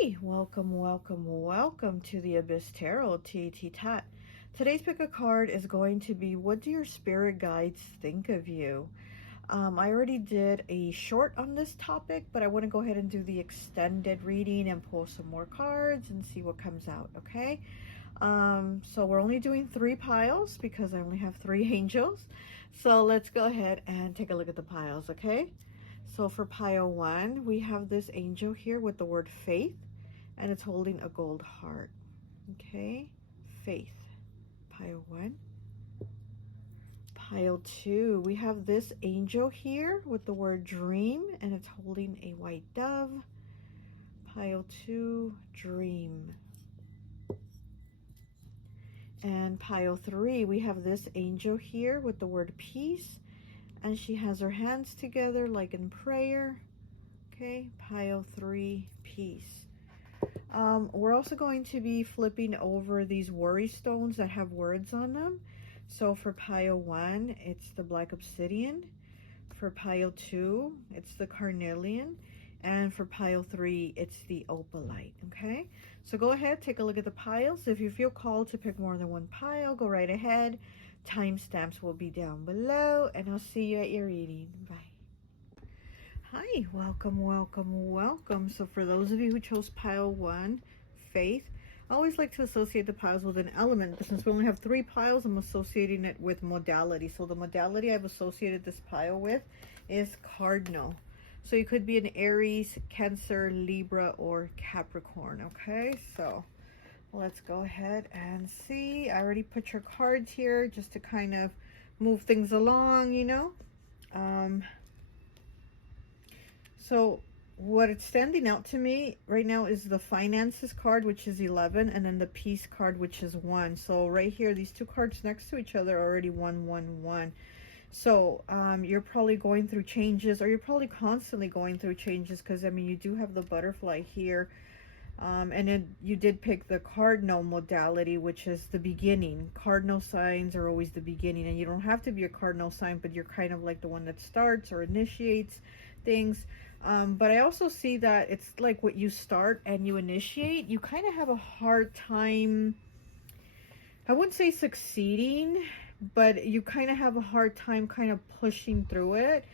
Hi, welcome to the Abyss Tarot T.A.T. Today's pick a card is going to be, what do your spirit guides think of you? I already did a short on this topic, but I want to go ahead and do the extended reading and pull some more cards and see what comes out, okay? So we're only doing 3 piles because I only have 3 angels. So let's go ahead and take a look at the piles, okay? So for pile 1, we have this angel here with the word faith, and it's holding a gold heart. Okay, faith. Pile 1. Pile 2, we have this angel here with the word dream, and it's holding a white dove. Pile 2, dream. And pile 3, we have this angel here with the word peace, and she has her hands together like in prayer. Okay, pile 3, peace. We're also going to be flipping over these worry stones that have words on them. So for pile 1, it's the black obsidian. For pile 2, it's the carnelian. And for pile 3, it's the opalite. Okay, so go ahead, take a look at the piles. If you feel called to pick more than one pile, go right ahead. Timestamps will be down below, and I'll see you at your reading. Bye. Hi, welcome. So for those of you who chose pile 1, faith, I always like to associate the piles with an element, but since we only have 3 piles, I'm associating it with modality. So the modality I've associated this pile with is cardinal. So you could be an Aries, Cancer, Libra, or Capricorn. Okay, so let's go ahead and see. I already put your cards here just to kind of move things along, you know. So what it's standing out to me right now is the finances card, which is 11, and then the peace card, which is 1. So right here, these 2 cards next to each other are already 1, 1, 1. So you're probably going through changes, or you're probably constantly going through changes, because I mean, you do have the butterfly here. And then you did pick the cardinal modality, which is the beginning. Cardinal signs are always the beginning, and you don't have to be a cardinal sign, but you're kind of like the one that starts or initiates things. But I also see that it's like what you start and you initiate, you kind of have a hard time, I wouldn't say succeeding, but you kind of have a hard time kind of pushing through it.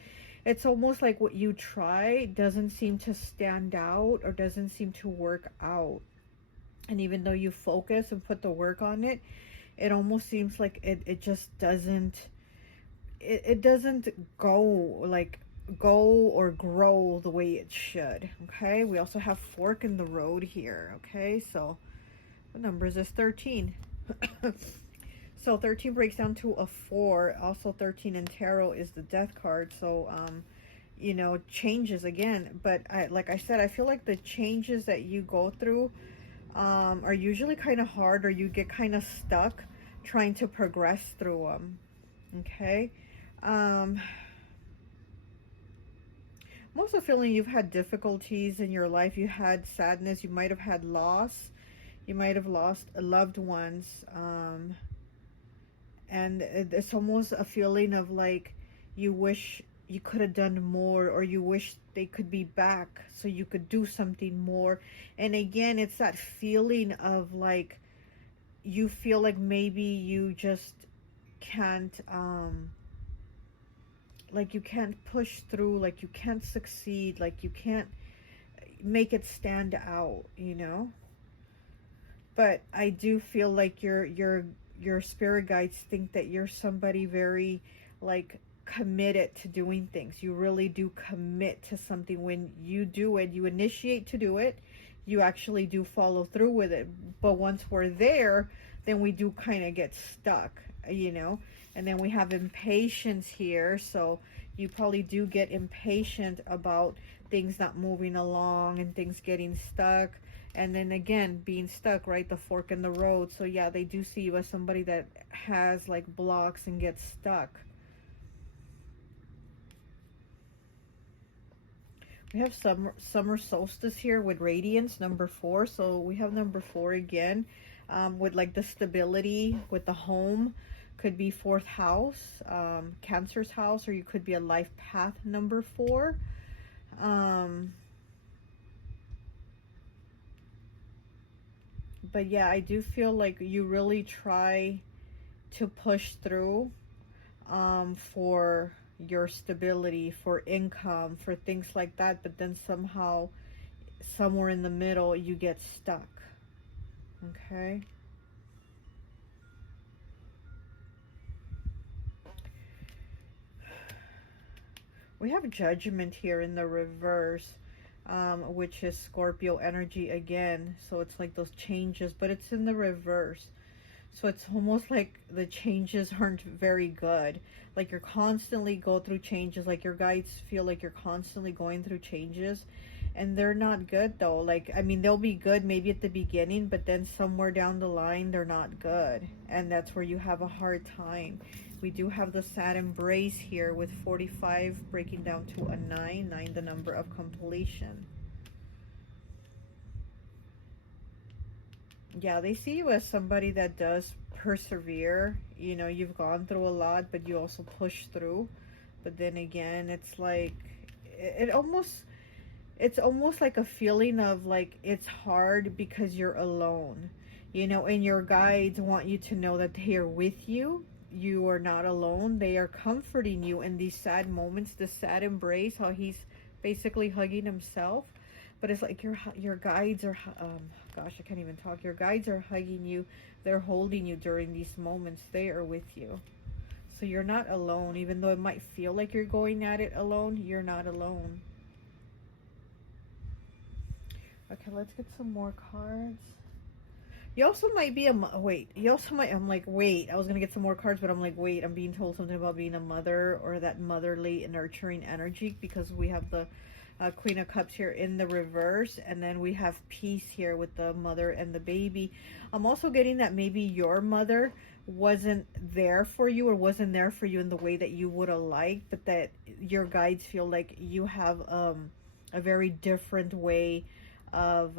It's almost like what you try doesn't seem to stand out or doesn't seem to work out. And even though you focus and put the work on it, it almost seems like it just doesn't, it doesn't go or grow the way it should. Okay, we also have fork in the road here. Okay, so what number is this? 13. So 13 breaks down to a 4. Also 13 in tarot is the death card. So you know, changes again. But like I said, I feel like the changes that you go through are usually kind of hard, or you get kind of stuck trying to progress through them. Okay, I'm also feeling you've had difficulties in your life. You had sadness, you might have had loss, you might have lost loved ones, and it's almost a feeling of like you wish you could have done more, or you wish they could be back so you could do something more. And again, it's that feeling of like you feel like maybe you just can't like you can't push through, like you can't succeed, like you can't make it stand out, you know. But I do feel like your spirit guides think that you're somebody very like committed to doing things. You really do commit to something. When you do it, you initiate to do it, you actually do follow through with it. But once we're there, then we do kind of get stuck, you know. And then we have impatience here, so you probably do get impatient about things not moving along and things getting stuck. And then again, being stuck, right? The fork in the road. So yeah, they do see you as somebody that has like blocks and gets stuck. We have summer solstice here with radiance, number 4. So we have number 4 again, with like the stability with the home. Could be 4th house, Cancer's house, or you could be a life path, number 4. But yeah, I do feel like you really try to push through for your stability, for income, for things like that, but then somehow somewhere in the middle you get stuck. Okay, we have Judgment here in the reverse, which is Scorpio energy again. So it's like those changes, but it's in the reverse. So it's almost like the changes aren't very good. Like you're constantly go through changes. Like your guides feel like you're constantly going through changes, and they're not good though. Like, I mean, they'll be good maybe at the beginning, but then somewhere down the line, they're not good. And that's where you have a hard time. We do have the sad embrace here with 45 breaking down to a 9, 9 the number of completion. Yeah, they see you as somebody that does persevere. You know, you've gone through a lot, but you also push through. But then again, it's like it's almost like a feeling of like it's hard because you're alone, you know, and your guides want you to know that they are with you. You are not alone. They are comforting you in these sad moments, the sad embrace, how he's basically hugging himself. But it's like your guides are, gosh, I can't even talk. Your guides are hugging you. They're holding you during these moments. They are with you. So you're not alone. Even though it might feel like you're going at it alone, you're not alone. Okay, let's get some more cards. You also might be wait, you also might, I'm like, wait, I was going to get some more cards, but I'm like, wait, I'm being told something about being a mother or that motherly nurturing energy, because we have the Queen of Cups here in the reverse, and then we have peace here with the mother and the baby. I'm also getting that maybe your mother wasn't there for you, or wasn't there for you in the way that you would have liked, but that your guides feel like you have a very different way of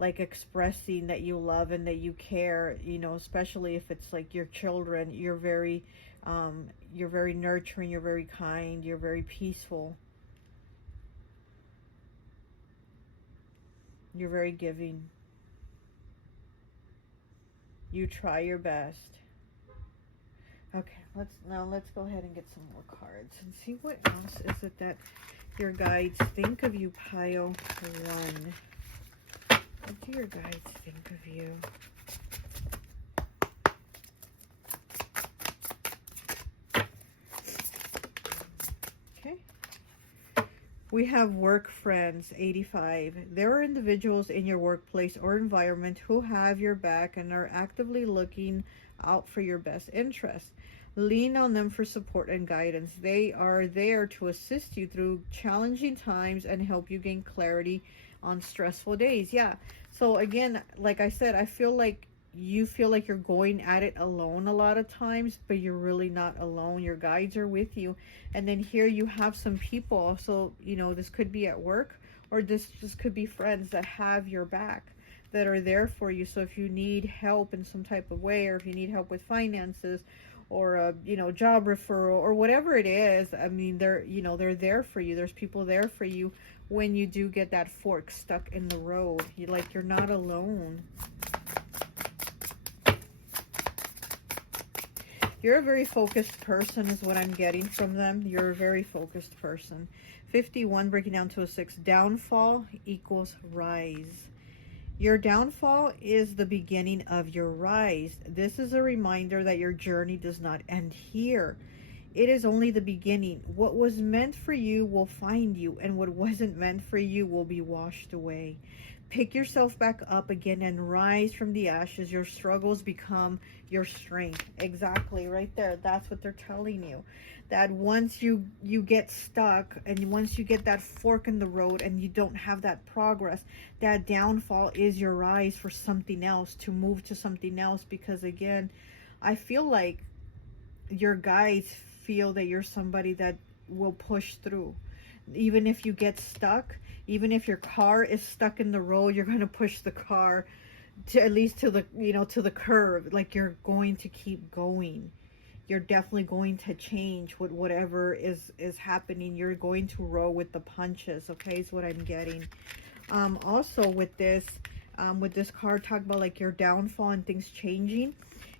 like expressing that you love and that you care, you know, especially if it's like your children. You're very nurturing, you're very kind, you're very peaceful. You're very giving. You try your best. Okay, let's go ahead and get some more cards and see what else is it that your guides think of you, pile 1. What do your guides think of you? Okay. We have work friends, 85. There are individuals in your workplace or environment who have your back and are actively looking out for your best interest. Lean on them for support and guidance. They are there to assist you through challenging times and help you gain clarity on stressful days. Yeah. So again, like I said, I feel like you feel like you're going at it alone a lot of times, but you're really not alone. Your guides are with you. And then here you have some people also, you know, this could be at work, or this just could be friends that have your back, that are there for you. So if you need help in some type of way, or if you need help with finances, or a, you know, job referral, or whatever it is, I mean, they're, you know, they're there for you. There's people there for you when you do get that fork stuck in the road. You're not alone. You're a very focused person is what I'm getting from them. You're a very focused person. 51 breaking down to a 6. Downfall equals rise. Your downfall is the beginning of your rise. This is a reminder that your journey does not end here. It is only the beginning. What was meant for you will find you, and what wasn't meant for you will be washed away. Pick yourself back up again and rise from the ashes. Your struggles become your strength. Exactly, right there. That's what they're telling you. That once you get stuck, and once you get that fork in the road and you don't have that progress, that downfall is your rise for something else, to move to something else. Because again, I feel like your guides feel that you're somebody that will push through. Even if you get stuck, even if your car is stuck in the road, you're going to push the car to at least to the, you know, to the curb. Like, you're going to keep going. You're definitely going to change with whatever is happening. You're going to roll with the punches. Okay, is what I'm getting. Also with this, with this card, talk about like your downfall and things changing.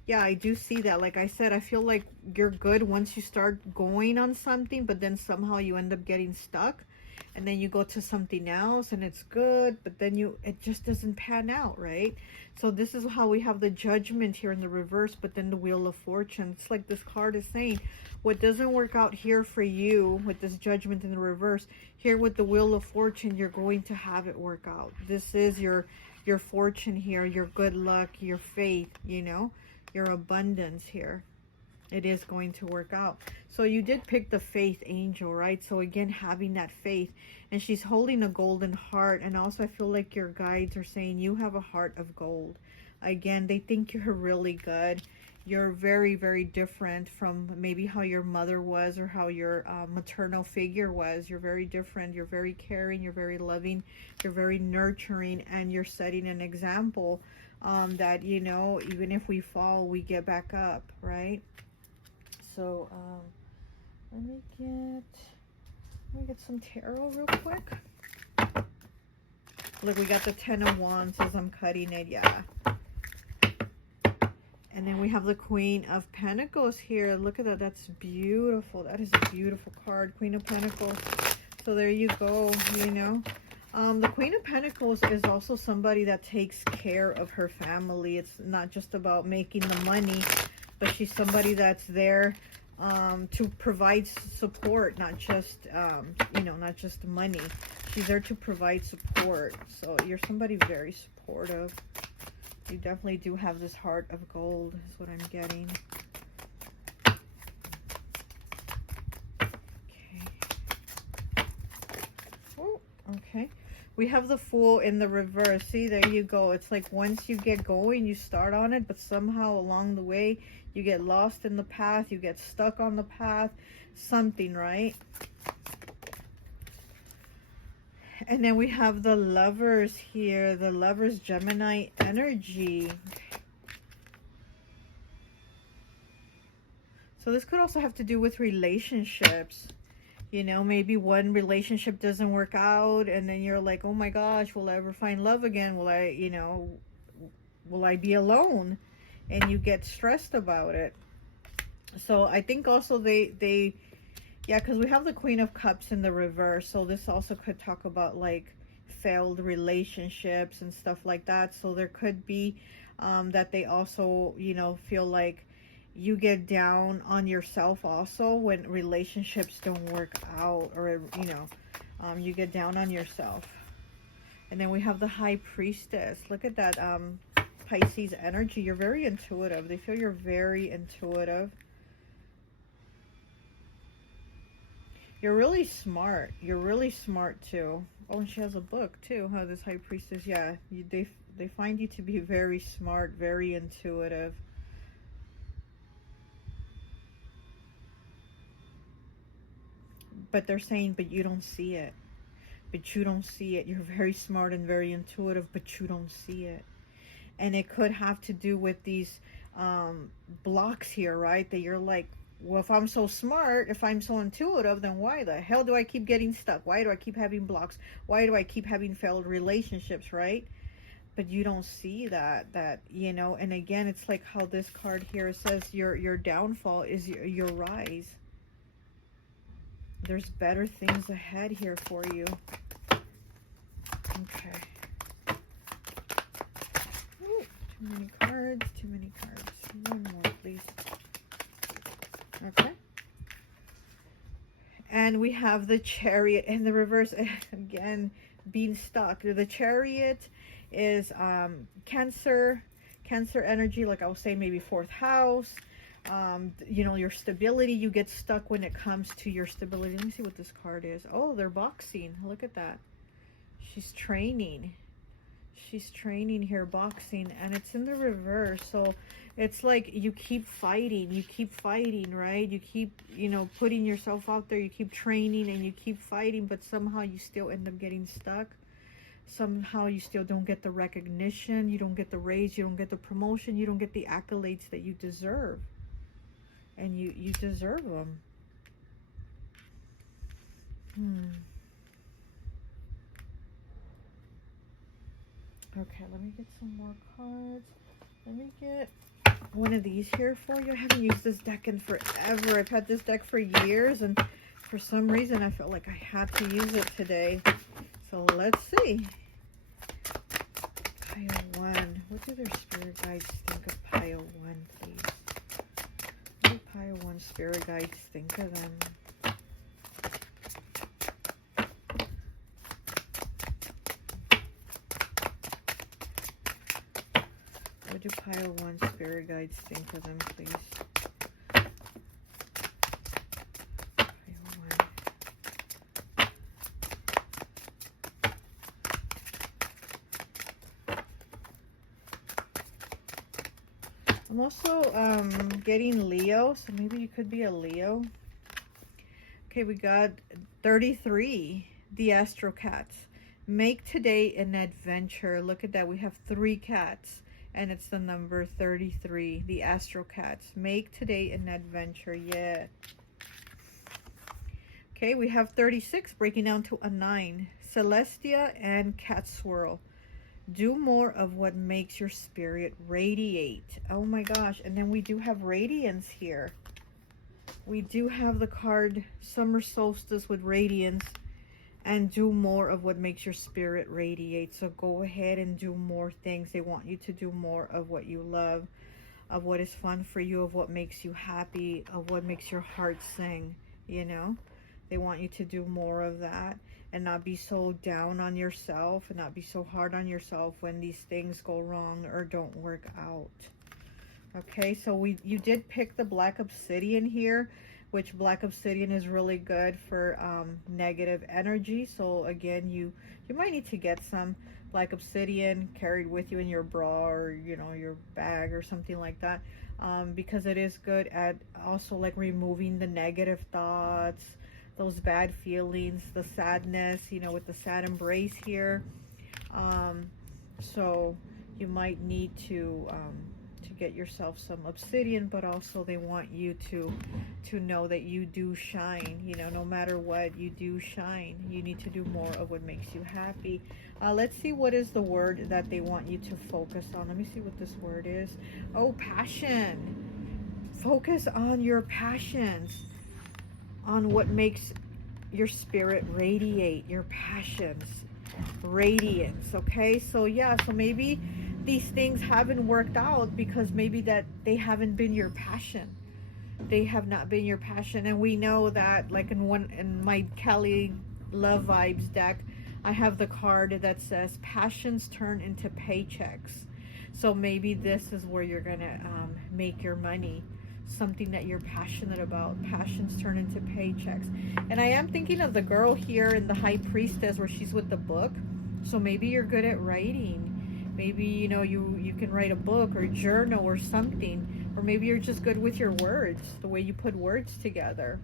Yeah, I do see that. Like I said, I feel like you're good once you start going on something, but then somehow you end up getting stuck, and then you go to something else and it's good, but then it just doesn't pan out, right? So this is how we have the Judgment here in the reverse, but then the Wheel of Fortune. It's like this card is saying, what doesn't work out here for you with this Judgment in the reverse, here with the Wheel of Fortune, you're going to have it work out. This is your fortune here, your good luck, your faith, you know, your abundance here. It is going to work out. So you did pick the Faith Angel, right? So again, having that faith, and she's holding a golden heart. And also I feel like your guides are saying you have a heart of gold. Again, they think you're really good. You're very, very different from maybe how your mother was or how your maternal figure was. You're very different. You're very caring. You're very loving. You're very nurturing. And you're setting an example that, you know, even if we fall, we get back up, right? So let me get some tarot real quick. Look, we got the 10 of Wands as I'm cutting it. Yeah. And then we have the Queen of Pentacles here. Look at that. That's beautiful. That is a beautiful card. Queen of Pentacles. So there you go, you know. The Queen of Pentacles is also somebody that takes care of her family. It's not just about making the money, but she's somebody that's there to provide support, not just, you know, not just money. She's there to provide support. So you're somebody very supportive. You definitely do have this heart of gold, is what I'm getting. Okay. Oh, okay. We have the Fool in the reverse. See, there you go. It's like once you get going, you start on it, but somehow along the way, you get lost in the path. You get stuck on the path. Something, right? And then we have the Lovers here. The Lovers, Gemini energy. So this could also have to do with relationships. You know, maybe one relationship doesn't work out and then you're like, oh my gosh, will I ever find love again? Will I, you know, will I be alone? And you get stressed about it. So I think also they yeah, because we have the Queen of Cups in the reverse. So this also could talk about like failed relationships and stuff like that. So there could be that they also, you know, feel like you get down on yourself also when relationships don't work out, or, you know, you get down on yourself. And then we have the High Priestess. Look at that Pisces energy. You're very intuitive. They feel you're very intuitive. You're really smart. You're really smart too. Oh, and she has a book too, huh? This High Priestess. Yeah, they find you to be very smart, very intuitive. But they're saying, but you don't see it. But you don't see it. You're very smart and very intuitive, but you don't see it. And it could have to do with these blocks here, right? That you're like, well, if I'm so smart, if I'm so intuitive, then why the hell do I keep getting stuck? Why do I keep having blocks? Why do I keep having failed relationships, right? But you don't see that, you know. And again, it's like how this card here says your downfall is your rise. There's better things ahead here for you. Okay. Ooh, too many cards, too many cards. One more, please. Okay. And we have the Chariot in the reverse. Again, being stuck. The Chariot is Cancer energy, like I was saying, maybe 4th house. You know, your stability. You get stuck when it comes to your stability. Let me see what this card is. Oh, they're boxing. Look at that. She's training. She's training here, boxing, and it's in the reverse. So it's like you keep fighting, right? You keep, you know, putting yourself out there, you keep training and you keep fighting, but somehow you still end up getting stuck. Somehow you still don't get the recognition, you don't get the raise, you don't get the promotion, you don't get the accolades that you deserve. And you deserve them. Okay, let me get some more cards. Let me get one of these here for you. I haven't used this deck in forever. I've had this deck for years, and for some reason I felt like I had to use it today. So let's see. Pile 1. What do their spirit guides think of pile 1, please? What do pile 1 spirit guides think of them? What do pile 1 spirit guides think of them, please? I'm also getting Leo, so maybe you could be a Leo. Okay, we got 33, the Astro Cats. Make today an adventure. Look at that. We have 3 cats, and it's the number 33, the Astro Cats. Make today an adventure. Yeah. Okay, we have 36, breaking down to a 9. Celestia and Cat Swirl. Do more of what makes your spirit radiate. Oh my gosh. And then we do have Radiance here. We do have the card Summer Solstice with Radiance. And do more of what makes your spirit radiate. So go ahead and do more things. They want you to do more of what you love, of what is fun for you, of what makes you happy, of what makes your heart sing, you know. They want you to do more of that. And not be so down on yourself, and not be so hard on yourself when these things go wrong or don't work out. Okay, so you did pick the Black Obsidian here, which Black Obsidian is really good for negative energy. So again, you might need to get some Black Obsidian carried with you in your bra, or you know, your bag or something like that, because it is good at also like removing the negative thoughts, those bad feelings, the sadness, you know, with the sad embrace here. So you might need to get yourself some obsidian, but also they want you to know that you do shine, you know, no matter what, you do shine. You need to do more of what makes you happy. Let's see, what is the word that they want you to focus on? Let me see what this word is. Oh, passion. Focus on your passions, on what makes your spirit radiate, your passions, radiance. Okay, so yeah, so maybe these things haven't worked out because maybe that they haven't been your passion. They have not been your passion. And we know that, like in my Kelly Love Vibes deck, I have the card that says passions turn into paychecks. So maybe this is where you're gonna make your money. Something that you're passionate about. Passions turn into paychecks. And I am thinking of the girl here in the High Priestess, where she's with the book. So maybe you're good at writing. Maybe, you know, you can write a book or journal or something. Or maybe you're just good with your words, the way you put words together.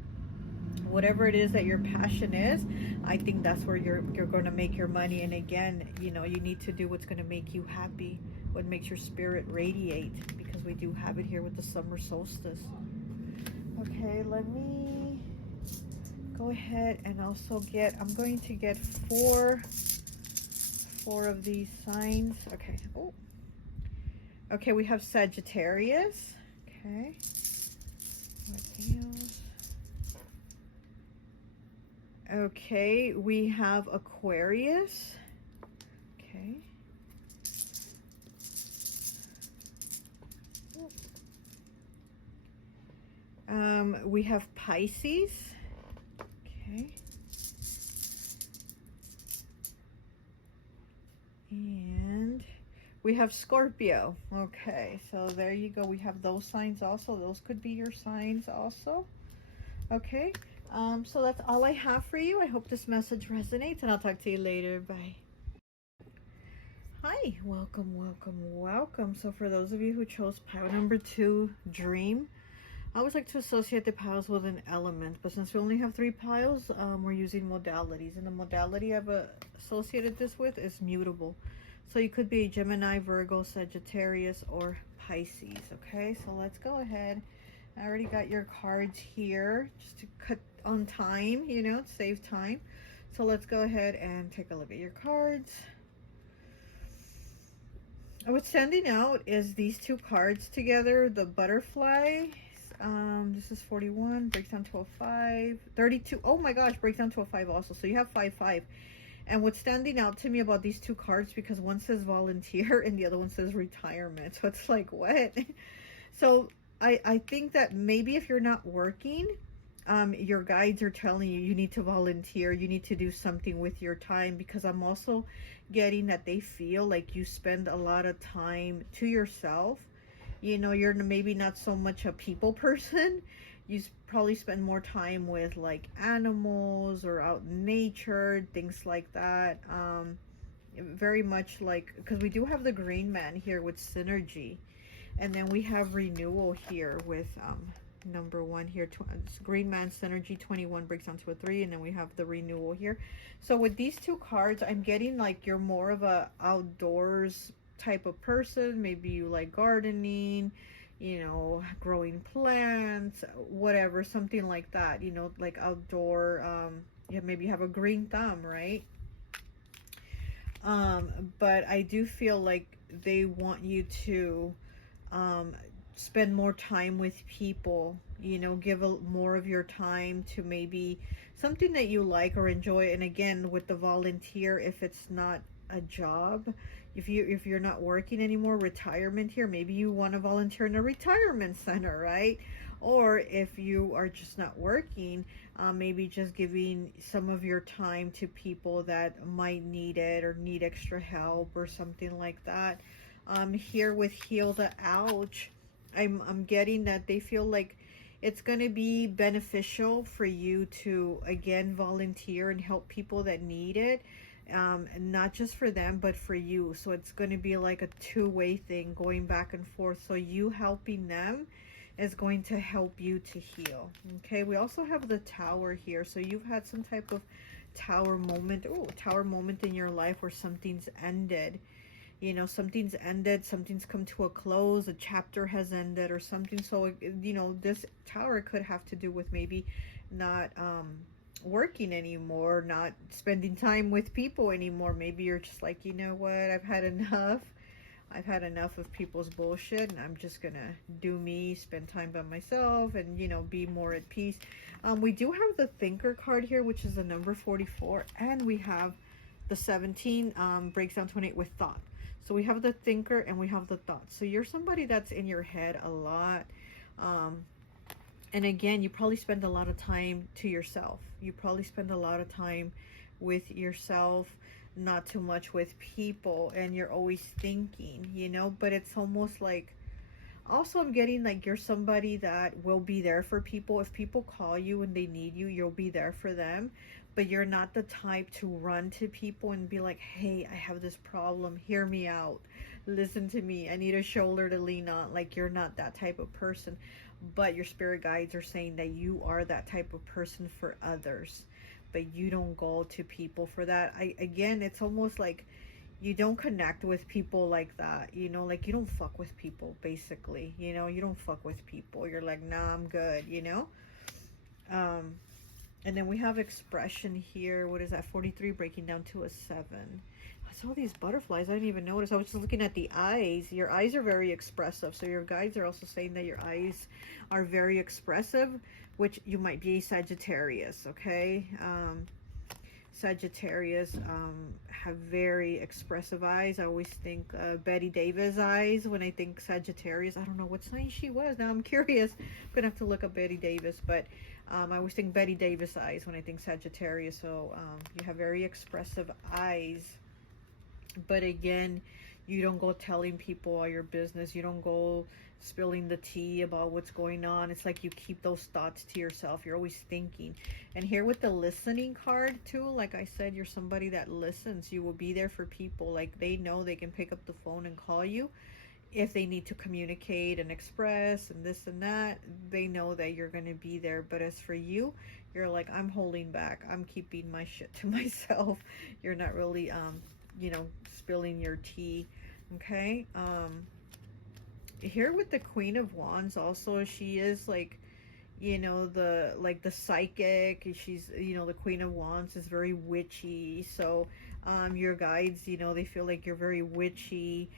Whatever it is that your passion is, I think that's where you're going to make your money. And again, you know, you need to do what's going to make you happy, what makes your spirit radiate, because we do have it here with the summer solstice. Okay, let me go ahead and also get, I'm going to get four of these signs. Okay. Oh. Okay, we have Sagittarius. Okay. What else? Okay, we have Aquarius. Okay. We have Pisces. Okay. And we have Scorpio. Okay, so there you go. We have those signs also. Those could be your signs also. Okay. So that's all I have for you. I hope this message resonates, and I'll talk to you later. Bye. Hi, welcome, welcome, welcome. So for those of you who chose pile number 2, Dream, I always like to associate the piles with an element, but since we only have 3 piles, we're using modalities, and the modality I've associated this with is mutable. So you could be a Gemini, Virgo, Sagittarius, or Pisces. Okay, so let's go ahead. I already got your cards here just to cut on time, you know, save time. So let's go ahead and take a look at your cards. What's standing out is these two cards together, the butterfly. This is 41, breaks down to a 5. 32, oh my gosh, breaks down to a 5 also. So you have 5, 5. And what's standing out to me about these two cards, because one says volunteer and the other one says retirement. So it's like, what? So I think that maybe if you're not working, your guides are telling you you need to volunteer, you need to do something with your time, because I'm also getting that they feel like you spend a lot of time to yourself. You know, you're maybe not so much a people person. You probably spend more time with like animals or out in nature, things like that. Very much like, because we do have the green man here with synergy, and then we have renewal here with number 1 here. Green man synergy 21 breaks down to a 3, and then we have the renewal here. So with these two cards, I'm getting like you're more of a outdoors type of person. Maybe you like gardening, you know, growing plants, whatever, something like that, you know, like outdoor. Yeah, maybe you have a green thumb, right? But I do feel like they want you to spend more time with people, you know, give more of your time to maybe something that you like or enjoy. And again, with the volunteer, if it's not a job, if you're not working anymore, retirement here, maybe you want to volunteer in a retirement center, right? Or if you are just not working, maybe just giving some of your time to people that might need it or need extra help or something like that. Here with heal the ouch, I'm getting that they feel like it's going to be beneficial for you to again volunteer and help people that need it, not just for them but for you. So it's going to be like a two-way thing going back and forth. So you helping them is going to help you to heal. Okay, we also have the tower here. So you've had some type of tower moment. Oh, tower moment in your life where something's ended. You know, something's ended, something's come to a close, a chapter has ended or something. So, you know, this tower could have to do with maybe not working anymore, not spending time with people anymore. Maybe you're just like, you know what, I've had enough. I've had enough of people's bullshit, and I'm just gonna do me, spend time by myself, and, you know, be more at peace. We do have the thinker card here, which is the number 44, and we have the 17, breaks down to an 8 with thought. So we have the thinker and we have the thoughts. So you're somebody that's in your head a lot. And again, you probably spend a lot of time to yourself. You probably spend a lot of time with yourself, not too much with people. And you're always thinking, you know, but it's almost like, also I'm getting like you're somebody that will be there for people. If people call you and they need you, you'll be there for them. But you're not the type to run to people and be like, hey, I have this problem, hear me out, listen to me, I need a shoulder to lean on. Like, you're not that type of person. But your spirit guides are saying that you are that type of person for others, but you don't go to people for that. Again, it's almost like you don't connect with people like that, you know, like you don't fuck with people, basically, you know, you don't fuck with people. You're like, nah, I'm good, you know. And then we have expression here. What is that? 43 breaking down to a 7. I saw these butterflies. I didn't even notice. I was just looking at the eyes. Your eyes are very expressive. So your guides are also saying that your eyes are very expressive, which you might be Sagittarius, okay? Sagittarius have very expressive eyes. I always think Betty Davis eyes when I think Sagittarius. I don't know what sign she was. Now I'm curious. I'm going to have to look up Betty Davis. But I always think Betty Davis eyes when I think Sagittarius. So you have very expressive eyes. But again, you don't go telling people all your business. You don't go spilling the tea about what's going on. It's like you keep those thoughts to yourself. You're always thinking. And here with the listening card too, like I said, you're somebody that listens. You will be there for people. Like, they know they can pick up the phone and call you if they need to communicate and express and this and that. They know that you're going to be there. But as for you, you're like, I'm holding back. I'm keeping my shit to myself. You're not really you know, spilling your tea. Okay. Here with the Queen of Wands also, she is like, you know, the psychic. She's, you know, the Queen of Wands is very witchy. So your guides, you know, they feel like you're very witchy.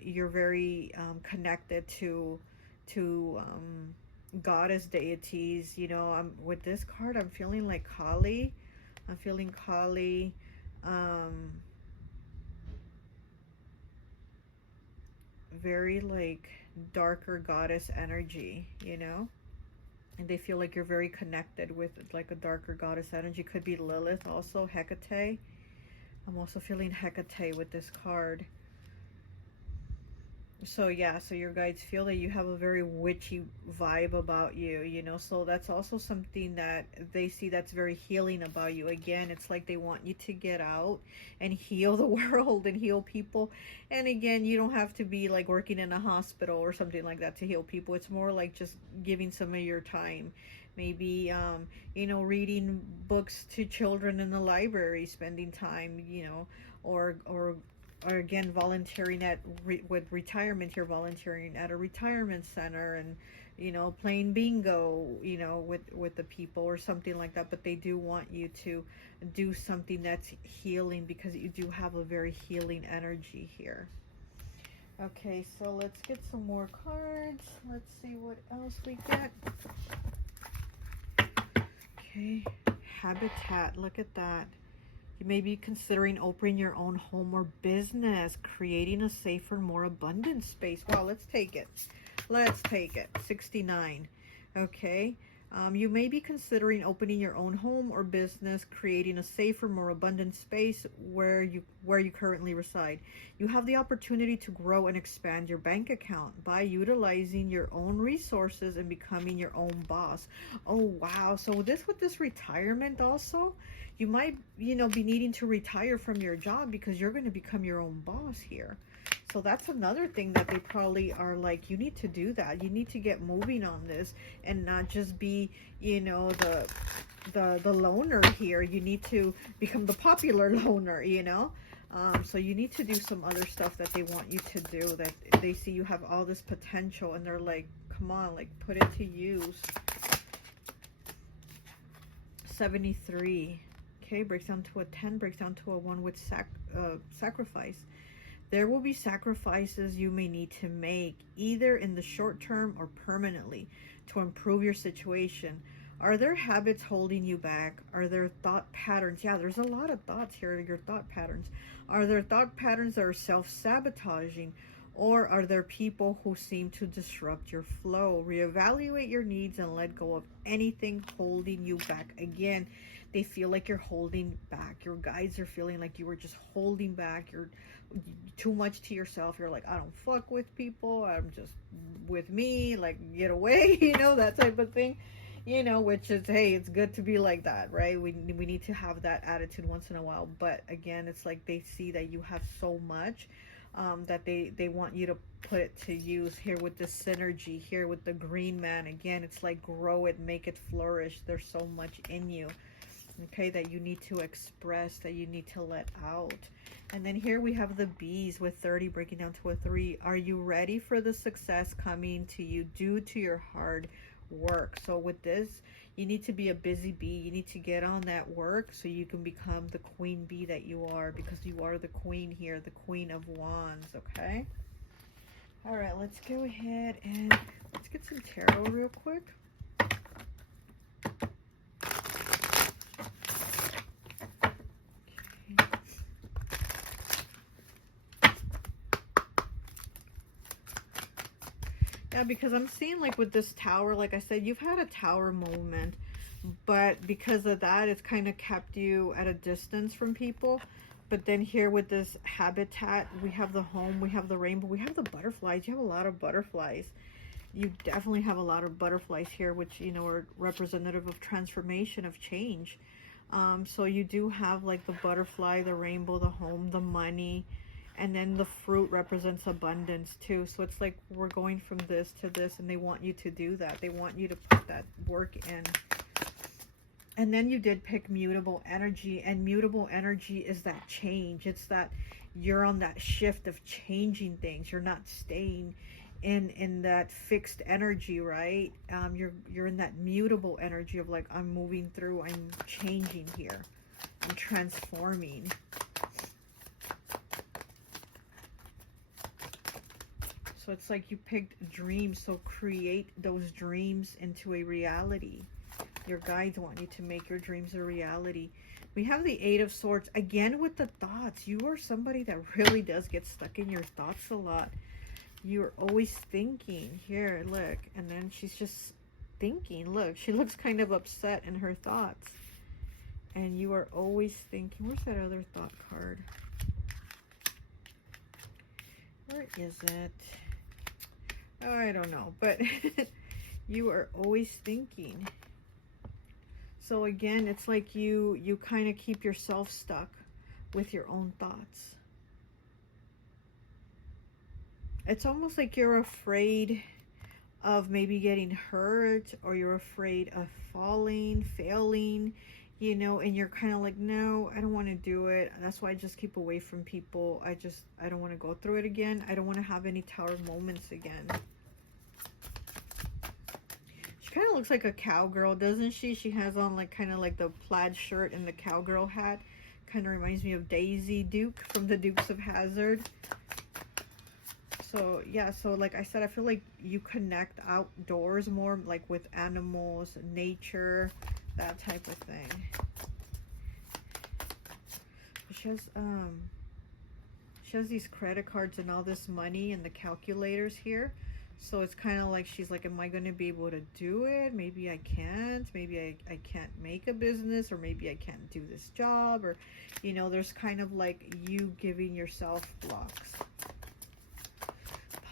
You're very connected to goddess deities. You know, with this card, I'm feeling like Kali. I'm feeling Kali. Very like darker goddess energy, you know? And they feel like you're very connected with like a darker goddess energy. Could be Lilith also, Hecate. I'm also feeling Hecate with this card. So yeah, so your guides feel that you have a very witchy vibe about you, you know, so that's also something that they see that's very healing about you. Again, it's like they want you to get out and heal the world and heal people. And again, you don't have to be like working in a hospital or something like that to heal people. It's more like just giving some of your time. Maybe you know, reading books to children in the library, spending time, you know, or again volunteering at with retirement here, volunteering at a retirement center, and you know, playing bingo, you know, with the people or something like that. But they do want you to do something that's healing, because you do have a very healing energy here. Okay, so let's get some more cards. Let's see what else we get. Okay, habitat, look at that. You may be considering opening your own home or business, creating a safer, more abundant space. Wow, let's take it. Let's take it. 69. Okay. You may be considering opening your own home or business, creating a safer, more abundant space where you currently reside. You have the opportunity to grow and expand your bank account by utilizing your own resources and becoming your own boss. Oh wow! So with this retirement also, you might, you know, be needing to retire from your job because you're going to become your own boss here. So that's another thing that they probably are like, you need to do that. You need to get moving on this and not just be, you know, the loner here. You need to become the popular loner, you know. So you need to do some other stuff that they want you to do, that they see you have all this potential and they're like, come on, like put it to use. 73. Okay, breaks down to a 10, breaks down to a 1 with sacrifice. There will be sacrifices you may need to make, either in the short term or permanently, to improve your situation. Are there habits holding you back? Are there thought patterns? Yeah, there's a lot of thoughts here, your thought patterns. Are there thought patterns that are self-sabotaging? Or are there people who seem to disrupt your flow? Reevaluate your needs and let go of anything holding you back. Again, they feel like you're holding back. Your guides are feeling like you were just holding back. You're too much to yourself. You're like, I don't fuck with people. I'm just with me. Like, get away, you know, that type of thing. You know, which is, hey, it's good to be like that, right? We need to have that attitude once in a while. But again, it's like they see that you have so much that they want you to put it to use here with this synergy here with the green man. Again, it's like grow it, make it flourish. There's so much in you, okay, that you need to express, that you need to let out. And then here we have the bees with 30 breaking down to a 3. Are you ready for the success coming to you due to your hard work? So with this, you need to be a busy bee. You need to get on that work so you can become the queen bee that you are, because you are the queen here, the queen of wands. Okay, all right, let's go ahead and let's get some tarot real quick. Yeah, because I'm seeing like with this tower, like I said, you've had a tower moment, but because of that, it's kind of kept you at a distance from people. But then here with this habitat, we have the home, we have the rainbow, we have the butterflies. You have a lot of butterflies. You definitely have a lot of butterflies here, which, you know, are representative of transformation, of change. So you do have like the butterfly, the rainbow, the home, the money, and then the fruit represents abundance too. So it's like we're going from this to this, and they want you to do that. They want you to put that work in. And then you did pick mutable energy, and mutable energy is that change. It's that you're on that shift of changing things. You're not staying in that fixed energy, right? You're in that mutable energy of like, I'm moving through, I'm changing here, I'm transforming. So it's like you picked dreams. So create those dreams into a reality. Your guides want you to make your dreams a reality. We have the Eight of Swords. Again, with the thoughts. You are somebody that really does get stuck in your thoughts a lot. You're always thinking. Here, look. And then she's just thinking. Look, she looks kind of upset in her thoughts. And you are always thinking. Where's that other thought card? Where is it? Oh, I don't know. But you are always thinking. So again, it's like you kind of keep yourself stuck with your own thoughts. It's almost like you're afraid of maybe getting hurt, or you're afraid of falling, failing, you know, and you're kind of like, no, I don't want to do it. That's why I just keep away from people. I don't want to go through it again. I don't want to have any tower moments again. Kind of looks like a cowgirl, doesn't she? She has on like kind of like the plaid shirt and the cowgirl hat. Kind of reminds me of Daisy Duke from the Dukes of Hazzard. So yeah, so like I said, I feel like you connect outdoors more, like with animals, nature, that type of thing. She has these credit cards and all this money and the calculators here. So it's kind of like she's like, am I going to be able to do it? Maybe I can't. Maybe I can't make a business, or maybe I can't do this job, or, you know, there's kind of like you giving yourself blocks.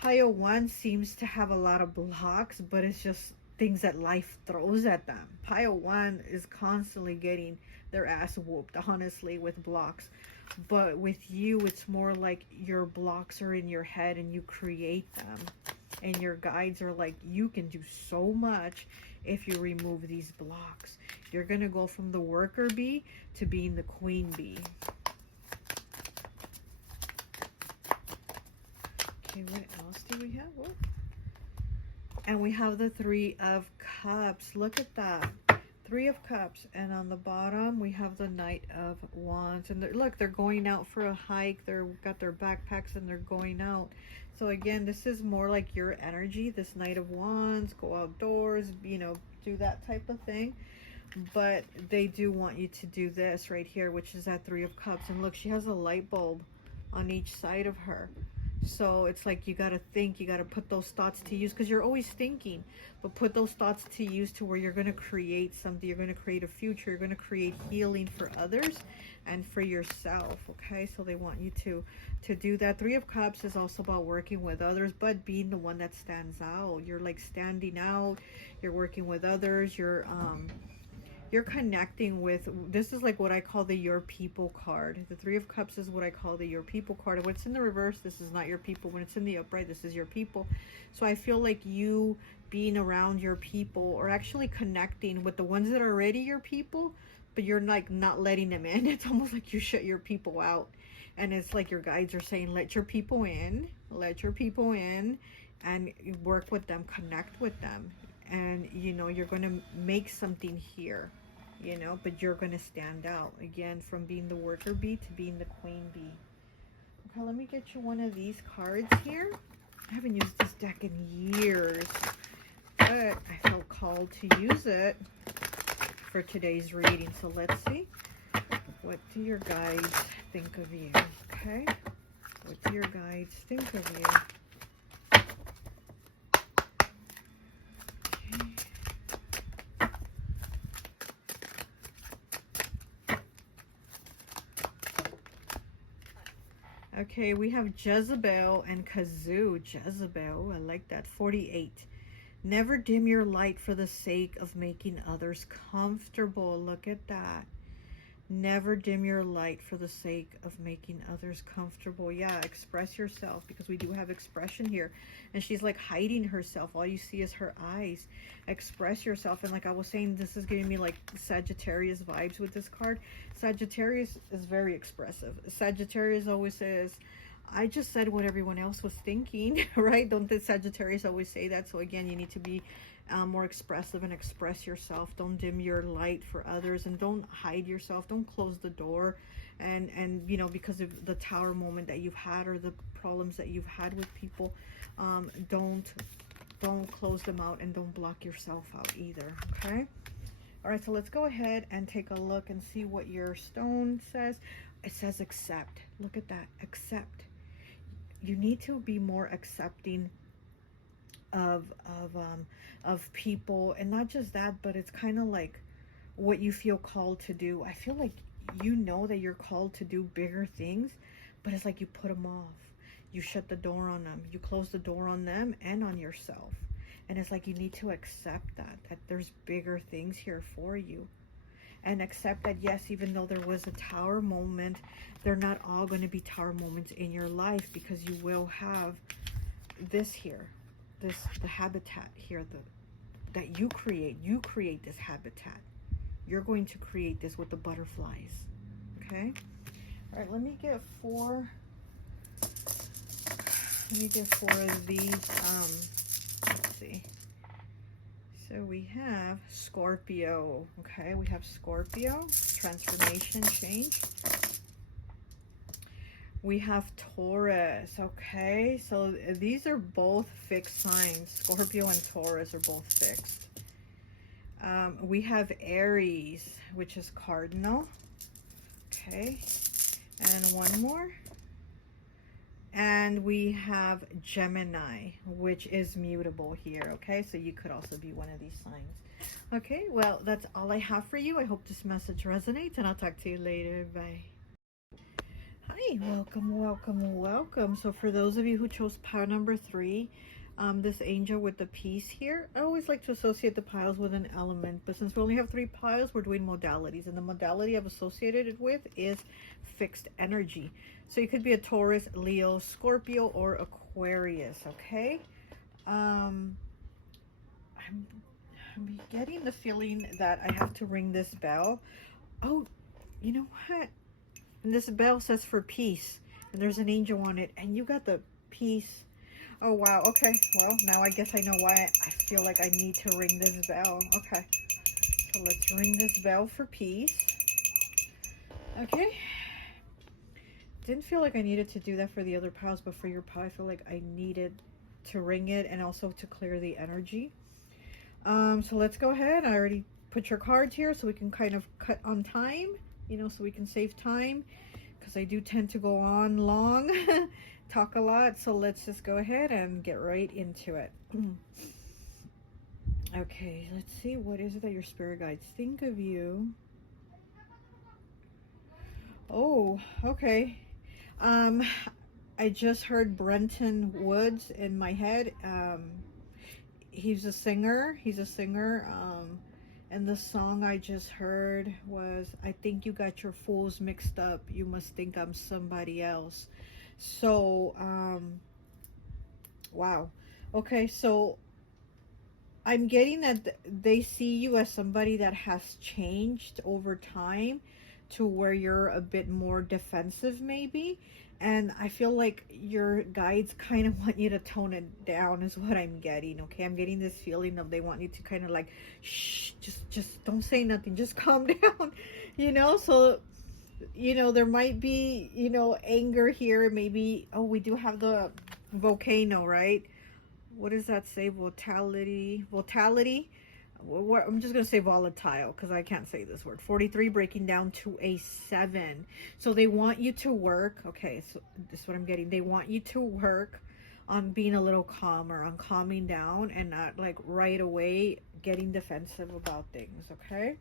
Pile 1 seems to have a lot of blocks, but it's just things that life throws at them. Pile 1 is constantly getting their ass whooped, honestly, with blocks. But with you, it's more like your blocks are in your head and you create them. And your guides are like, you can do so much if you remove these blocks. You're going to go from the worker bee to being the queen bee. Okay, what else do we have? Whoa. And we have the Three of Cups. Look at that. Three of Cups. And on the bottom, we have the Knight of Wands. And look, they're going out for a hike. They've got their backpacks and they're going out. So again, this is more like your energy, this Knight of Wands, go outdoors, you know, do that type of thing. But they do want you to do this right here, which is that Three of Cups. And look, she has a light bulb on each side of her. So it's like you got to think, you got to put those thoughts to use, because you're always thinking, but put those thoughts to use to where you're going to create something. You're going to create a future. You're going to create healing for others and for yourself. Okay, so they want you to do that. Three of Cups is also about working with others, but being the one that stands out. You're like standing out. You're working with others. You're connecting with, this is like what I call the Your People card. The Three of Cups is what I call the Your People card. When it's in the reverse, this is not your people. When it's in the upright, this is your people. So I feel like you being around your people, or actually connecting with the ones that are already your people, but you're like not letting them in. It's almost like you shut your people out. And it's like your guides are saying, let your people in, and work with them, connect with them. And, you know, you're going to make something here, you know, but you're going to stand out, again, from being the worker bee to being the queen bee. Okay, let me get you one of these cards here. I haven't used this deck in years, but I felt called to use it for today's reading. So let's see. What do your guides think of you? Okay. What do your guides think of you? Okay, we have Jezebel and Kazoo. Jezebel, I like that. 48. Never dim your light for the sake of making others comfortable. Look at that. Never dim your light for the sake of making others comfortable. Yeah, express yourself, because we do have expression here. And she's like hiding herself. All you see is her eyes. Express yourself. And like I was saying, this is giving me like Sagittarius vibes with this card. Sagittarius is very expressive. Sagittarius always says, I just said what everyone else was thinking, right? Don't the Sagittarius always say that? So again, you need to be more expressive and express yourself. Don't dim your light for others, and don't hide yourself. Don't close the door and you know, because of the tower moment that you've had, or the problems that you've had with people. Don't close them out, and don't block yourself out either. Okay. All right, so let's go ahead and take a look and see what your stone says. It says accept. Look at that. Accept. You need to be more accepting of people, and not just that, but it's kind of like what you feel called to do. I feel like you know that you're called to do bigger things, but it's like you put them off. You shut the door on them. You close the door on them and on yourself. And it's like you need to accept that there's bigger things here for you. And accept that, yes, even though there was a tower moment, they're not all going to be tower moments in your life, because you will have this here, the habitat here, that you create. You create this habitat. You're going to create this with the butterflies. Okay? All right, let me get four. Let me get four of these. Let's see. So we have Scorpio. Okay, we have Scorpio, transformation, change. We have Taurus. Okay, so these are both fixed signs. Scorpio and Taurus are both fixed. We have Aries, which is cardinal. Okay, and one more. And we have Gemini, which is mutable here. Okay, so you could also be one of these signs. Okay, well, that's all I have for you. I hope this message resonates, and I'll talk to you later. Bye. Hi, welcome, welcome, welcome. So for those of you who chose pile number 3, this angel with the piece here, I always like to associate the piles with an element, but since we only have 3 piles, we're doing modalities, and the modality I've associated it with is fixed energy. So you could be a Taurus, Leo, Scorpio, or Aquarius. Okay. I'm getting the feeling that I have to ring this bell. Oh, you know what? And this bell says for peace, and there's an angel on it, and you got the peace. Oh, wow. Okay. Well, now I guess I know why I feel like I need to ring this bell. Okay. So let's ring this bell for peace. Okay. Didn't feel like I needed to do that for the other piles, but for your pile, I feel like I needed to ring it and also to clear the energy. So let's go ahead. I already put your cards here so we can kind of cut on time, you know, so we can save time, because I do tend to go on long, talk a lot. So let's just go ahead and get right into it. Okay, let's see. What is it that your spirit guides think of you? Oh, okay. I just heard Brenton Woods in my head. He's a singer. And the song I just heard was, I think you got your fools mixed up. You must think I'm somebody else. So, wow. Okay, so I'm getting that they see you as somebody that has changed over time to where you're a bit more defensive maybe, and I feel like your guides kind of want you to tone it down is what I'm getting. Okay, I'm getting this feeling of they want you to kind of like, shh, just don't say nothing, just calm down, you know. So, you know, there might be, you know, anger here, maybe. Oh, we do have the volcano, right? What does that say? Volatility. I'm just going to say volatile because I can't say this word. 43 breaking down to a 7. So they want you to work. Okay, so this is what I'm getting. They want you to work on being a little calmer, on calming down, and not like right away getting defensive about things. Okay.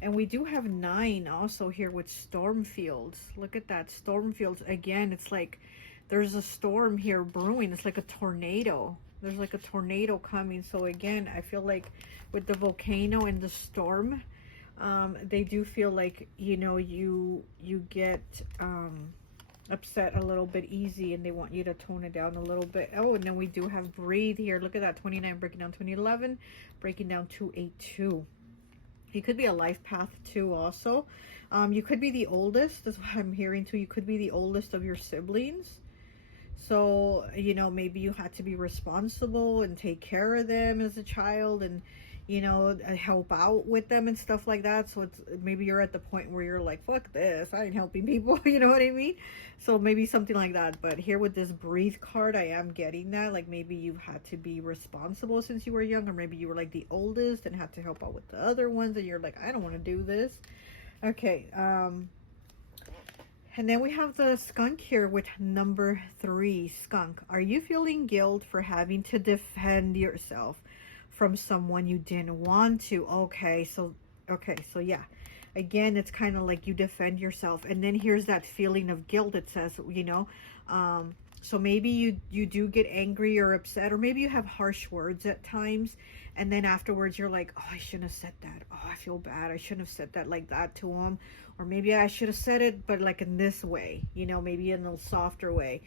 And we do have 9 also here with storm fields. Look at that. Storm fields. Again, it's like there's a storm here brewing. It's like a tornado. There's like a tornado coming. So again, I feel like with the volcano and the storm, they do feel like, you know, you get upset a little bit easy, and they want you to tone it down a little bit. Oh, and then we do have breathe here. Look at that. 29 breaking down to an 11, breaking down to a 2. You could be a life path too also. You could be the oldest. That's what I'm hearing too. You could be the oldest of your siblings. So, you know, maybe you had to be responsible and take care of them as a child, and, you know, help out with them and stuff like that. So it's maybe you're at the point where you're like, fuck this, I ain't helping people. You know what I mean? So maybe something like that. But here with this breathe card, I am getting that, like maybe you've had to be responsible since you were young, or maybe you were like the oldest and had to help out with the other ones, and you're like, I don't want to do this. Okay, and then we have the skunk here with number 3, skunk. Are you feeling guilt for having to defend yourself from someone you didn't want to? Okay, so yeah. Again, it's kind of like you defend yourself. And then here's that feeling of guilt, it says, you know. So maybe you do get angry or upset, or maybe you have harsh words at times. And then afterwards you're like, oh, I shouldn't have said that. Oh, I feel bad. I shouldn't have said that like that to him. Or maybe I should have said it, but like in this way, you know, maybe in a softer way.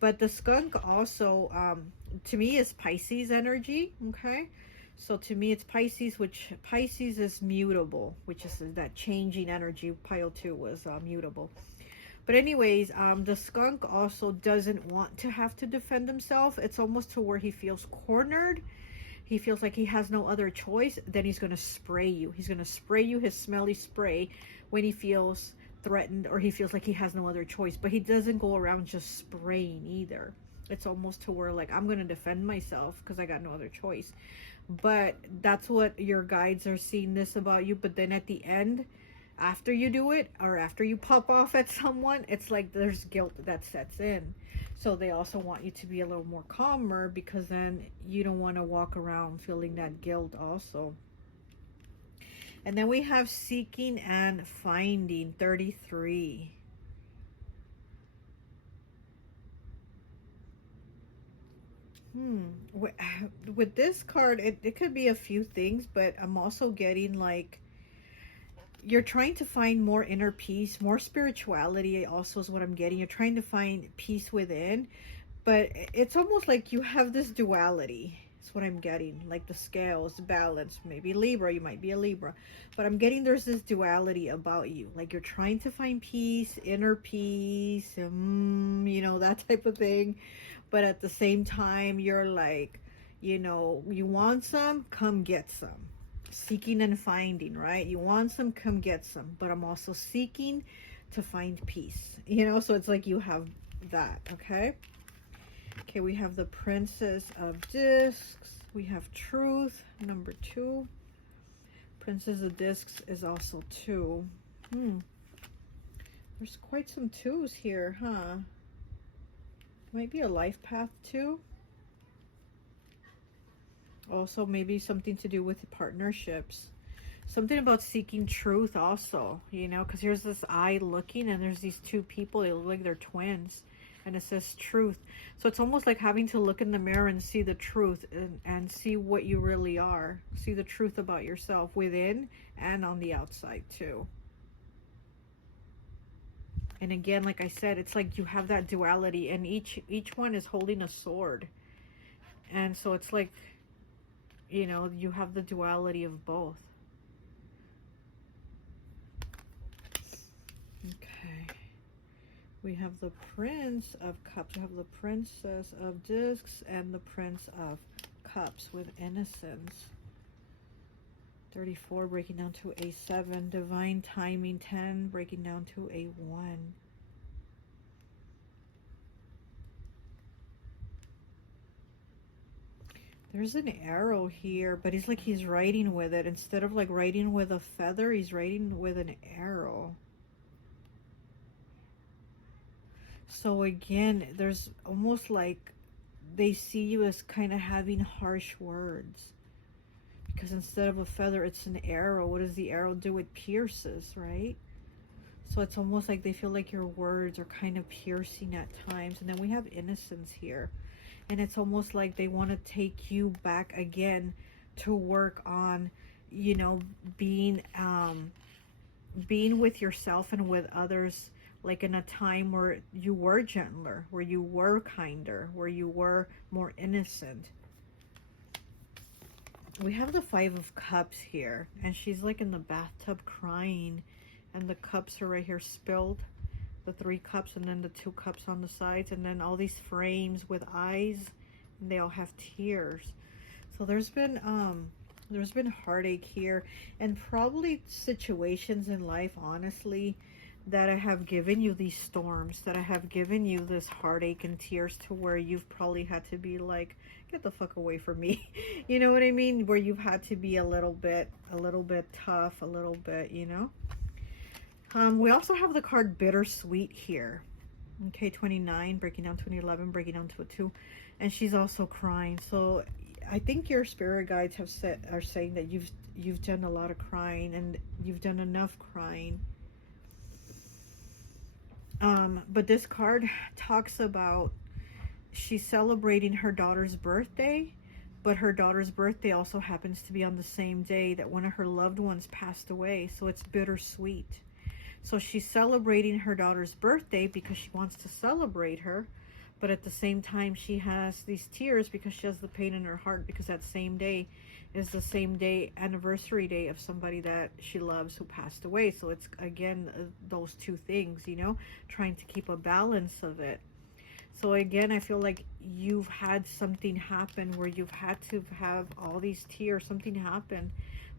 But the skunk also, to me, is Pisces energy, okay? So to me, it's Pisces, which Pisces is mutable, which is that changing energy. Pile 2 was mutable. But anyways, the skunk also doesn't want to have to defend himself. It's almost to where he feels cornered. He feels like he has no other choice. Then he's going to spray you. He's going to spray you his smelly spray when he feels threatened, or he feels like he has no other choice. But he doesn't go around just spraying either. It's almost to where like, I'm going to defend myself because I got no other choice. But that's what your guides are seeing this about you. But then at the end, after you do it, or after you pop off at someone, it's like there's guilt that sets in. So they also want you to be a little more calmer, because then you don't want to walk around feeling that guilt also. And then we have seeking and finding, 33. With this card, it could be a few things, but I'm also getting like you're trying to find more inner peace, more spirituality also is what I'm getting. You're trying to find peace within, but it's almost like you have this duality. That's what I'm getting, like the scales, balance. Maybe Libra, you might be a Libra, but I'm getting there's this duality about you. Like you're trying to find peace, inner peace, you know, that type of thing. But at the same time, you're like, you know, you want some, come get some. Seeking and finding, right? You want some, come get some. But I'm also seeking to find peace, you know? So it's like you have that, okay? Okay, we have the Princess of Discs. We have Truth, number 2. Princess of Discs is also 2. There's quite some 2s here, huh? Might be a life path too. Also, maybe something to do with partnerships. Something about seeking truth also, you know, because here's this eye looking, and there's these 2 people. They look like they're twins. And it says truth. So it's almost like having to look in the mirror and see the truth, and see what you really are. See the truth about yourself within and on the outside too. And again, like I said, it's like you have that duality, and each one is holding a sword. And so it's like, you know, you have the duality of both. Okay. We have the Prince of Cups. We have the Princess of Discs and the Prince of Cups with Innocence. 34 breaking down to a 7. Divine Timing, 10 breaking down to a 1. There's an arrow here, but it's like he's writing with it. Instead of like writing with a feather, he's writing with an arrow. So again, there's almost like they see you as kind of having harsh words. Because instead of a feather, it's an arrow. What does the arrow do? It pierces, right? So it's almost like they feel like your words are kind of piercing at times. And then we have Innocence here. And it's almost like they want to take you back again to work on, you know, being with yourself and with others, like in a time where you were gentler, where you were kinder, where you were more innocent. We have the 5 of Cups here, and she's like in the bathtub crying, and the cups are right here spilled, the 3 cups, and then the 2 cups on the sides, and then all these frames with eyes, and they all have tears. So there's been There's been heartache here, and probably situations in life, honestly, that I have given you these storms, that I have given you this heartache and tears, to where you've probably had to be like, get the fuck away from me. You know what I mean? Where you've had to be a little bit tough, a little bit, you know. We also have the card Bittersweet here. Okay, 29, breaking down to an 11, breaking down to a 2. And she's also crying. So I think your spirit guides are saying that you've done a lot of crying, and you've done enough crying. But this card talks about she's celebrating her daughter's birthday, but her daughter's birthday also happens to be on the same day that one of her loved ones passed away. So it's bittersweet. So she's celebrating her daughter's birthday because she wants to celebrate her, but at the same time she has these tears because she has the pain in her heart, because that same day is the same day, anniversary day, of somebody that she loves who passed away. So it's, again, those two things, you know, trying to keep a balance of it. So again, I feel like you've had something happen where you've had to have all these tears. Something happened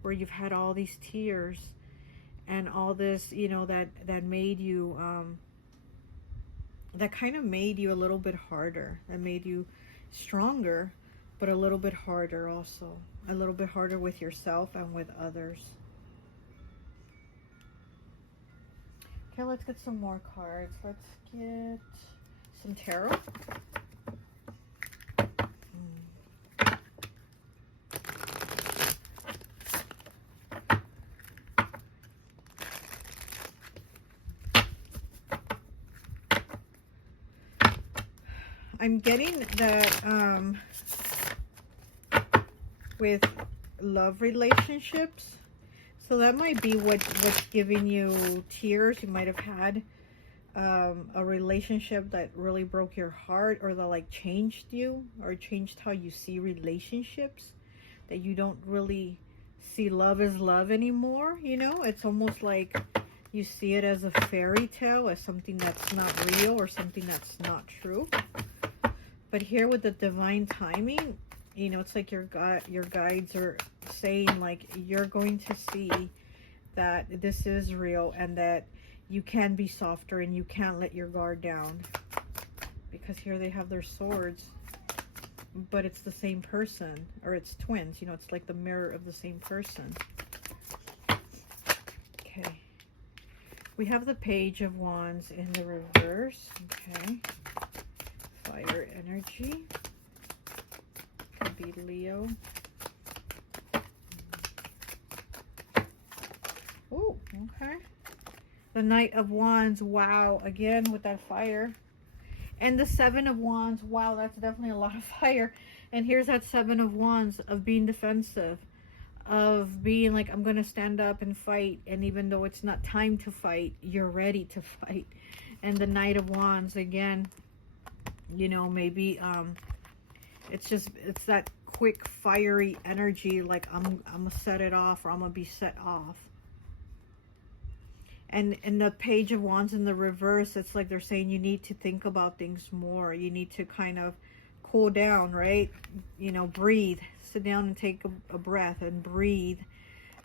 where you've had all these tears and all this, you know, that made you, that kind of made you a little bit harder. That made you stronger, but a little bit harder also. A little bit harder with yourself and with others. Okay, let's get some more cards. Let's get some tarot. I'm getting that with love relationships. So that might be what's giving you tears. You might have had a relationship that really broke your heart, or that like changed you, or changed how you see relationships, that you don't really see love as love anymore. You know, it's almost like you see it as a fairy tale, as something that's not real, or something that's not true. But here with the divine timing, you know, it's like your guides are saying, like, you're going to see that this is real, and that you can be softer, and you can't let your guard down. Because here they have their swords, but it's the same person, or it's twins, you know, it's like the mirror of the same person. Okay. We have the Page of Wands in the reverse. Okay. Fire energy. Could be Leo. Oh, okay. The Knight of Wands. Wow. Again with that fire. And the Seven of Wands. Wow, that's definitely a lot of fire. And here's that Seven of Wands of being defensive. Of being like, I'm going to stand up and fight. And even though it's not time to fight, you're ready to fight. And the Knight of Wands again. You know, maybe it's that quick fiery energy, like I'm gonna set it off, or I'm gonna be set off. And in the Page of Wands in the reverse, it's like they're saying you need to think about things more. You need to kind of cool down, right? You know, breathe, sit down and take a breath and breathe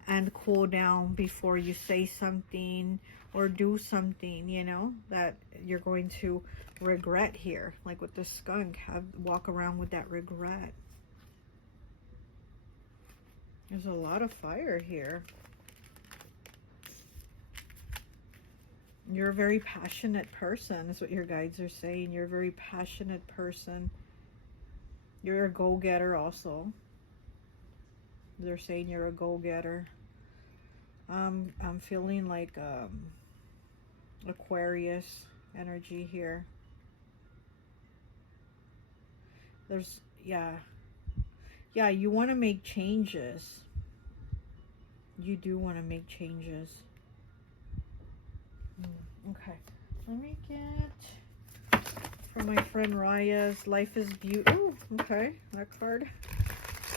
and cool down before you say something or do something, you know, that you're going to regret here. Like with the skunk, walk around with that regret. There's a lot of fire here. You're a very passionate person, is what your guides are saying. You're a very passionate person. You're a go-getter also. They're saying you're a go-getter. I'm feeling like Aquarius energy here. There's, yeah, you want to make changes. You do want to make changes. Okay, let me get from my friend Raya's Life is Beautiful. Okay, that card.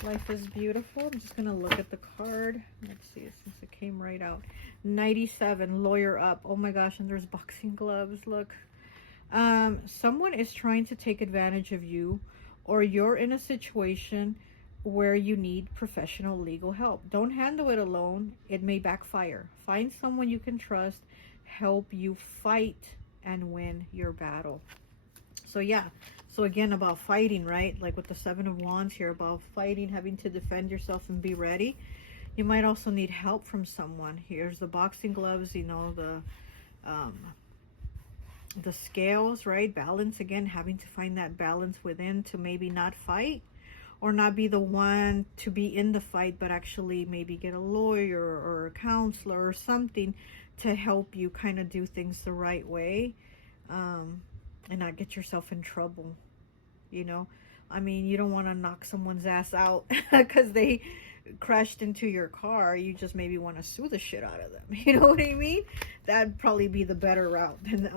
Life is Beautiful. I'm just going to look at the card. Let's see, since it came right out. 97, Lawyer Up. Oh my gosh, and there's boxing gloves. Look. Someone is trying to take advantage of you, or you're in a situation where you need professional legal help. Don't handle it alone. It may backfire. Find someone you can trust, help you fight and win your battle. So yeah, so again, about fighting, right? Like with the Seven of Wands here, about fighting, having to defend yourself and be ready. You might also need help from someone. Here's the boxing gloves, you know, the scales, right? Balance, again, having to find that balance within to maybe not fight, or not be the one to be in the fight, but actually maybe get a lawyer or a counselor or something to help you kind of do things the right way, and not get yourself in trouble, you know? I mean, you don't want to knock someone's ass out because they crashed into your car. You just maybe want to sue the shit out of them. You know what I mean? That'd probably be the better route than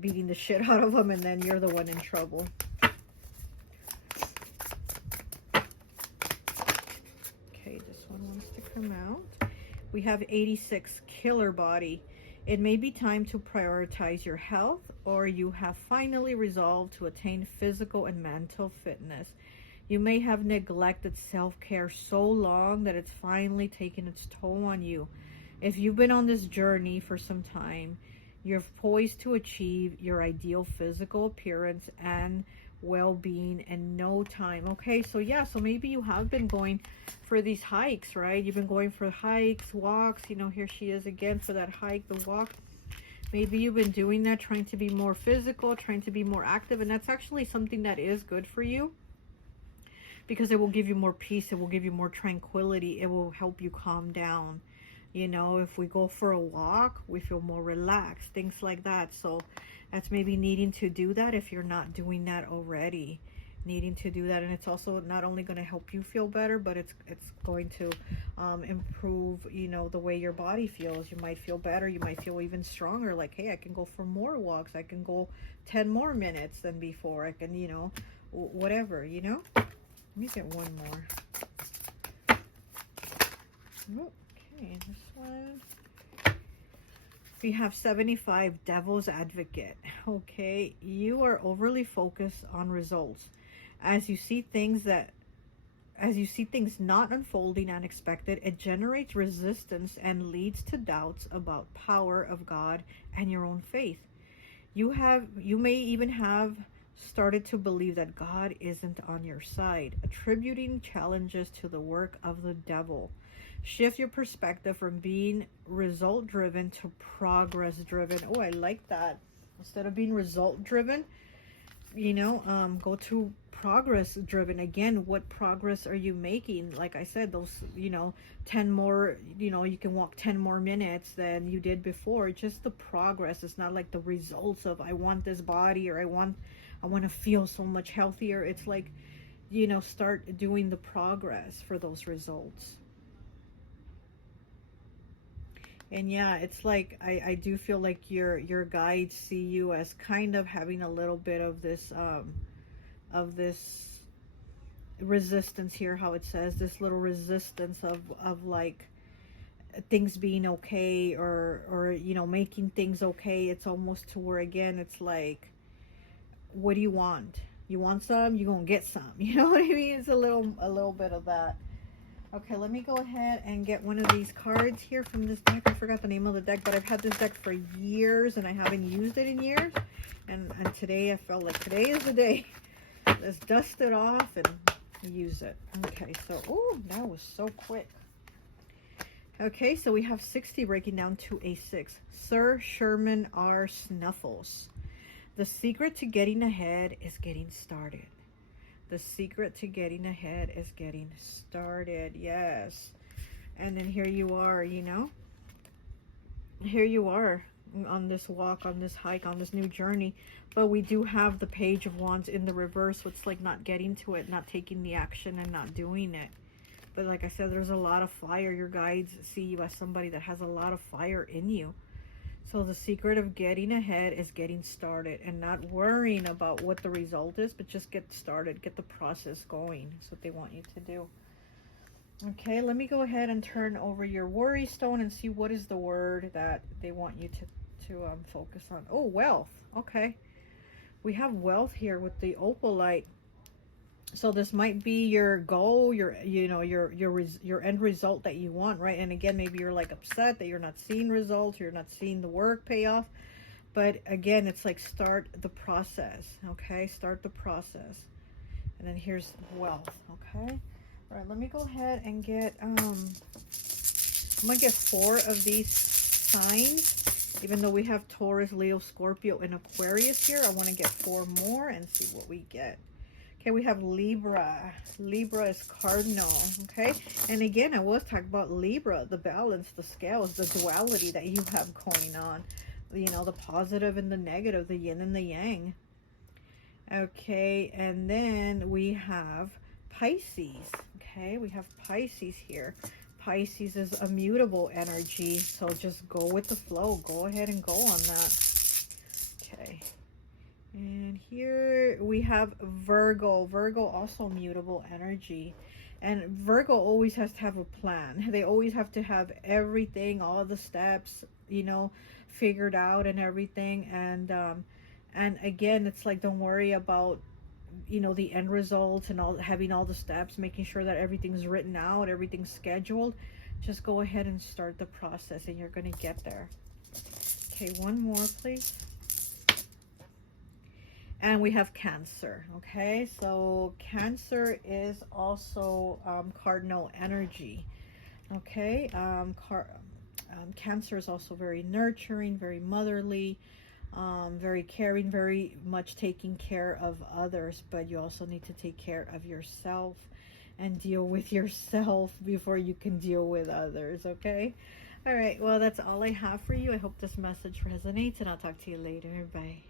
beating the shit out of them and then you're the one in trouble. Okay, this one wants to come out. We have 86, killer body. It may be time to prioritize your health, or you have finally resolved to attain physical and mental fitness. You may have neglected self-care so long that it's finally taken its toll on you. If you've been on this journey for some time, you're poised to achieve your ideal physical appearance and well-being in no time. Okay, so yeah, so maybe you have been going for these hikes, right? You've been going for hikes, walks, you know, here she is again for that hike, the walk. Maybe you've been doing that, trying to be more physical, trying to be more active, and that's actually something that is good for you because it will give you more peace, it will give you more tranquility, it will help you calm down. You know, if we go for a walk, we feel more relaxed, things like that. So that's maybe needing to do that if you're not doing that already. Needing to do that, and it's also not only going to help you feel better, but it's going to improve, you know, the way your body feels. You might feel better, you might feel even stronger, like, hey, I can go for more walks, I can go 10 more minutes than before, I can, you know, whatever, you know. Let me get one more. Okay, this one. We have 75, Devil's Advocate. Okay, you are overly focused on results. As you see things not unfolding unexpected, it generates resistance and leads to doubts about power of God and your own faith. You may even have started to believe that God isn't on your side, attributing challenges to the work of the devil. Shift your perspective from being result-driven to progress-driven. Oh, I like that. Instead of being result-driven, you know, go to progress-driven. Again, what progress are you making? Like I said, those, you know, 10 more, you know, you can walk 10 more minutes than you did before. Just the progress. It's not like the results of I want this body or I want to feel so much healthier. It's like, you know, start doing the progress for those results. And yeah, it's like I do feel like your guides see you as kind of having a little bit of this resistance here, how it says this little resistance of like things being okay, or you know, making things okay. It's almost to where, again, it's like, what do you want? You want some, you're gonna get some. You know what I mean? It's a little bit of that. Okay, let me go ahead and get one of these cards here from this deck. I forgot the name of the deck, but I've had this deck for years and I haven't used it in years. And today I felt like today is the day. Let's dust it off and use it. Okay, so, oh, that was so quick. Okay, so we have 60 breaking down to a 6. Sir Sherman R. Snuffles. The secret to getting ahead is getting started. The secret to getting ahead is getting started. Yes. And then here you are, you know. Here you are on this walk, on this hike, on this new journey. But we do have the Page of Wands in the reverse. So it's like not getting to it, not taking the action and not doing it. But like I said, there's a lot of fire. Your guides see you as somebody that has a lot of fire in you. So the secret of getting ahead is getting started and not worrying about what the result is, but just get started, get the process going. That's what they want you to do. Okay, let me go ahead and turn over your worry stone and see what is the word that they want you to focus on. Oh, wealth. Okay. We have wealth here with the opalite. So this might be your goal, your your end result that you want, right? And again, maybe you're like upset that you're not seeing results, you're not seeing the work pay off. But again, it's like start the process, okay? Start the process. And then here's wealth, okay? All right, let me go ahead and get I'm gonna get 4 of these signs. Even though we have Taurus, Leo, Scorpio, and Aquarius here, I want to get 4 more and see what we get. Okay, we have Libra. Libra is cardinal, okay? And again, I was talking about Libra, the balance, the scales, the duality that you have going on. You know, the positive and the negative, the yin and the yang. Okay, and then we have Pisces. Okay, we have Pisces here. Pisces is a mutable energy, so just go with the flow. Go ahead and go on that. Okay. And here we have Virgo. Virgo also mutable energy. And Virgo always has to have a plan. They always have to have everything, all the steps, you know, figured out and everything. And again, it's like, don't worry about, you know, the end results and all, having all the steps, making sure that everything's written out, everything's scheduled. Just go ahead and start the process and you're going to get there. Okay, one more, please. And we have Cancer. Okay, so Cancer is also cardinal energy. Okay, Cancer is also very nurturing, very motherly, very caring, very much taking care of others, but you also need to take care of yourself and deal with yourself before you can deal with others. Okay, all right, well, that's all I have for you. I hope this message resonates, and I'll talk to you later. Bye.